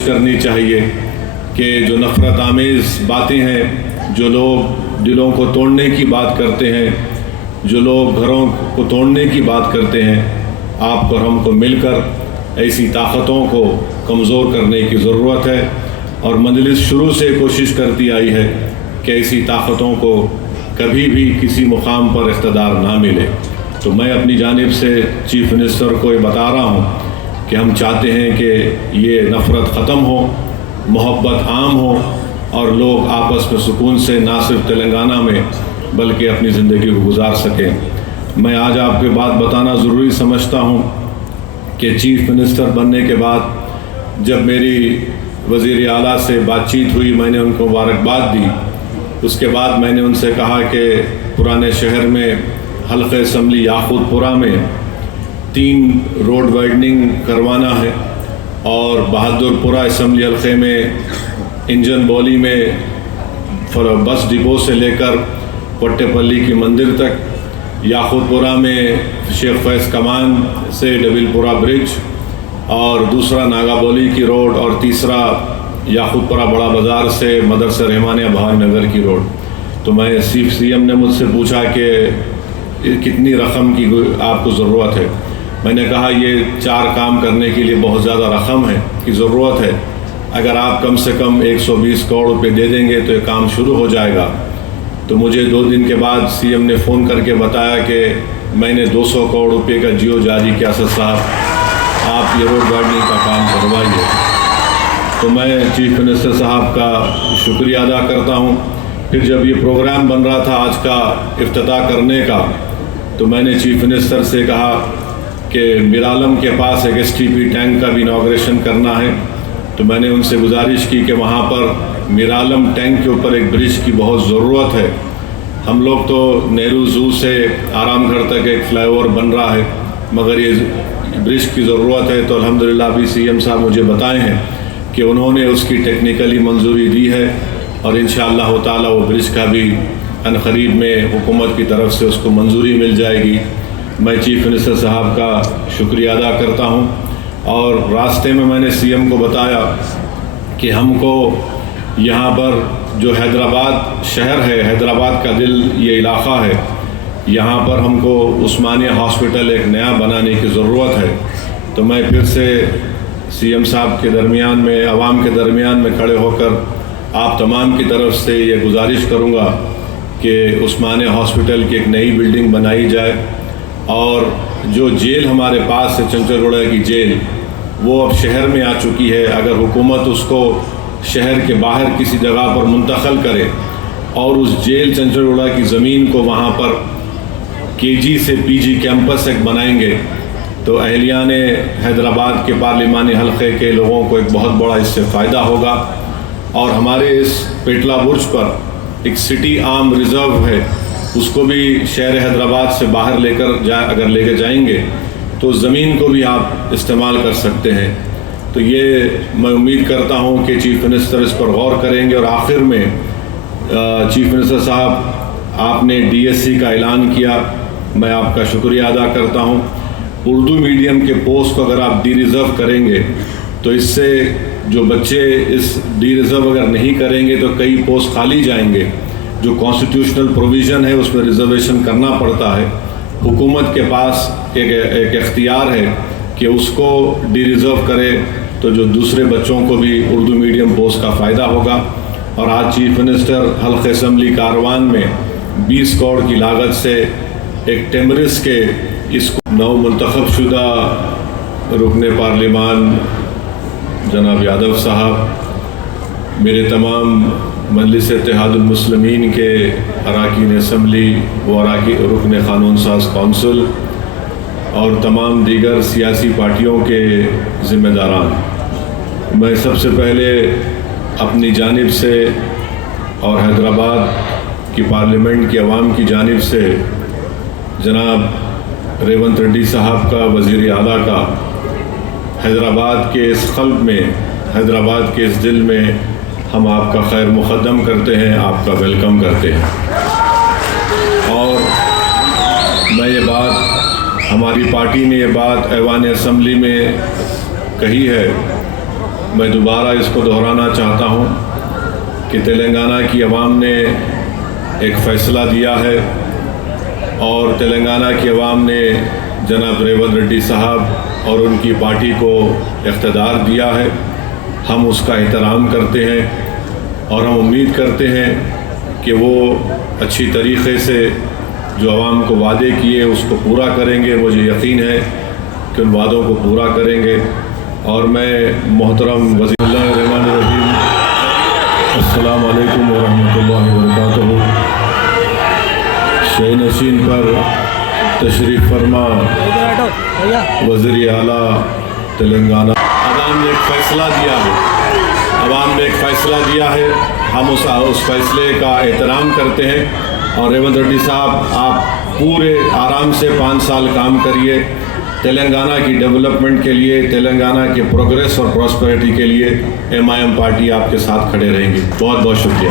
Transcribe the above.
کرنی چاہیے کہ جو نفرت آمیز باتیں ہیں، جو لوگ دلوں کو توڑنے کی بات کرتے ہیں، جو لوگ گھروں کو توڑنے کی بات کرتے ہیں، آپ اور ہم کو مل کر ایسی طاقتوں کو کمزور کرنے کی ضرورت ہے، اور مجلس شروع سے کوشش کرتی آئی ہے کہ ایسی طاقتوں کو کبھی بھی کسی مقام پر اقتدار نہ ملے۔ تو میں اپنی جانب سے چیف منسٹر کو یہ بتا رہا ہوں کہ ہم چاہتے ہیں کہ یہ نفرت ختم ہو، محبت عام ہو، اور لوگ آپس میں سکون سے نہ صرف تلنگانہ میں بلکہ اپنی زندگی کو گزار سکیں۔ میں آج آپ کے بات بتانا ضروری سمجھتا ہوں کہ چیف منسٹر بننے کے بعد جب میری وزیر اعلیٰ سے بات چیت ہوئی، میں نے ان کو مبارکباد دی۔ اس کے بعد میں نے ان سے کہا کہ پرانے شہر میں حلقہ اسمبلی یاقوت پورہ میں 3 روڈ وائڈننگ کروانا ہے، اور بہادر پورہ اسمبلی حلقے میں انجن بولی میں بس ڈپو سے لے کر پٹے پلی کی مندر تک، یاقوت پورہ میں شیخ فیض کمان سے ڈبل پورہ برج، اور دوسرا ناگا بولی کی روڈ، اور تیسرا یاقوت پورہ بڑا بازار سے مدرسہ رحمانیہ بھوانی نگر کی روڈ۔ تو میں سی ایم نے مجھ سے پوچھا کہ کتنی رقم کی آپ کو ضرورت ہے؟ میں نے کہا یہ 4 کام کرنے کے لیے بہت زیادہ رقم ہے کی ضرورت ہے، اگر آپ کم سے کم 120 کروڑ روپے دے دیں گے تو یہ کام شروع ہو جائے گا۔ تو مجھے 2 دن کے بعد سی ایم نے فون کر کے بتایا کہ میں نے 200 کروڑ روپے کا جیو جاری کیا، اسد صاحب آپ یہ روڈ وائڈننگ کا کام کروائیے۔ تو میں چیف منسٹر صاحب کا شکریہ ادا کرتا ہوں۔ پھر جب یہ پروگرام بن رہا تھا آج کا افتتاح کرنے کا، تو میں نے چیف منسٹر سے کہا کہ میرالم کے پاس ایک ایس ٹی پی ٹینک کا بھی انوگریشن کرنا ہے۔ تو میں نے ان سے گزارش کی کہ وہاں پر میرالم ٹینک کے اوپر ایک برج کی بہت ضرورت ہے۔ ہم لوگ تو نہرو زو سے آرام گھر تک ایک فلائی اوور بن رہا ہے، مگر یہ برج کی ضرورت ہے۔ تو الحمدللہ ابھی سی ایم صاحب مجھے بتائے ہیں کہ انہوں نے اس کی ٹیکنیکلی منظوری دی ہے، اور انشاءاللہ تعالی وہ برج کا بھی عنقریب میں حکومت کی طرف سے اس کو منظوری مل جائے گی۔ میں چیف منسٹر صاحب کا شکریہ ادا کرتا ہوں، اور راستے میں نے سی ایم کو بتایا کہ ہم کو یہاں پر جو حیدرآباد شہر ہے، حیدرآباد کا دل یہ علاقہ ہے، یہاں پر ہم کو عثمانیہ ہاسپٹل ایک نیا بنانے کی ضرورت ہے۔ تو میں پھر سے سی ایم صاحب کے درمیان میں، عوام کے درمیان میں کھڑے ہو کر آپ تمام کی طرف سے یہ گزارش کروں گا کہ عثمانیہ ہاسپٹل کی ایک نئی بلڈنگ بنائی جائے، اور جو جیل ہمارے پاس ہے چنچل گوڑا کی جیل، وہ اب شہر میں آ چکی ہے۔ اگر حکومت اس کو شہر کے باہر کسی جگہ پر منتقل کرے اور اس جیل چنچل گوڑا کی زمین کو وہاں پر KG سے PG کیمپس ایک بنائیں گے، تو اہلیان حیدرآباد کے پارلیمانی حلقے کے لوگوں کو ایک بہت بڑا اس سے فائدہ ہوگا۔ اور ہمارے اس پیٹلا برج پر ایک سٹی آرم ریزرو ہے، اس کو بھی شہر حیدرآباد سے باہر اگر لے کے جائیں گے تو زمین کو بھی آپ استعمال کر سکتے ہیں۔ تو یہ میں امید کرتا ہوں کہ چیف منسٹر اس پر غور کریں گے۔ اور آخر میں چیف منسٹر صاحب، آپ نے DSC کا اعلان کیا، میں آپ کا شکریہ ادا کرتا ہوں۔ اردو میڈیم کے پوسٹ کو اگر آپ ڈی ریزرو کریں گے تو اس سے جو بچے اس ڈی ریزرو اگر نہیں کریں گے تو کئی پوسٹ خالی جائیں گے۔ جو کانسٹیٹیوشنل پروویژن ہے اس میں ریزرویشن کرنا پڑتا ہے۔ حکومت کے پاس ایک اختیار ہے کہ اس کو ڈی ریزرو کرے، تو جو دوسرے بچوں کو بھی اردو میڈیم پوسٹ کا فائدہ ہوگا۔ اور آج چیف منسٹر حلقہ اسمبلی کاروان میں 20 کروڑ کی لاگت سے ایک ٹیمرس کے اس نو منتخب شدہ رکن پارلیمان جناب یادو صاحب، میرے تمام مجلس اتحاد المسلمین کے اراکین اسمبلی و رکن قانون ساز کونسل، اور تمام دیگر سیاسی پارٹیوں کے ذمہ داران، میں سب سے پہلے اپنی جانب سے اور حیدرآباد کی پارلیمنٹ کی عوام کی جانب سے جناب ریونت ریڈی صاحب کا، وزیر اعلیٰ کا، حیدرآباد کے اس قلب میں، حیدرآباد کے اس دل میں ہم آپ کا خیر مقدم کرتے ہیں، آپ کا ویلکم کرتے ہیں۔ اور میں یہ بات، ہماری پارٹی نے یہ بات ایوان اسمبلی میں کہی ہے میں دوبارہ اس کو دہرانا چاہتا ہوں کہ تلنگانہ کی عوام نے ایک فیصلہ دیا ہے اور تلنگانہ کی عوام نے جناب ریونت ریڈی صاحب اور ان کی پارٹی کو اقتدار دیا ہے. ہم اس کا احترام کرتے ہیں اور ہم امید کرتے ہیں کہ وہ اچھی طریقے سے جو عوام کو وعدے کیے اس کو پورا کریں گے. مجھے یقین ہے کہ ان وعدوں کو پورا کریں گے. اور میں محترم وزیر اللہ الرحمن الرحیم السلام علیکم ورحمۃ اللہ وبرکاتہ. شہ نشین پر تشریف فرما وزیر اعلیٰ تلنگانہ. عوام نے ایک فیصلہ دیا ہے, عوام نے ایک فیصلہ دیا ہے, ہم اس فیصلے کا احترام کرتے ہیں. اور ریونت ریڈی صاحب آپ پورے آرام سے 5 سال کام کریے. تلنگانہ کی ڈیولپمنٹ کے لیے, تلنگانہ کے پروگریس اور پراسپیرٹی کے لیے MIM پارٹی آپ کے ساتھ کھڑے رہیں گی. بہت بہت شکریہ.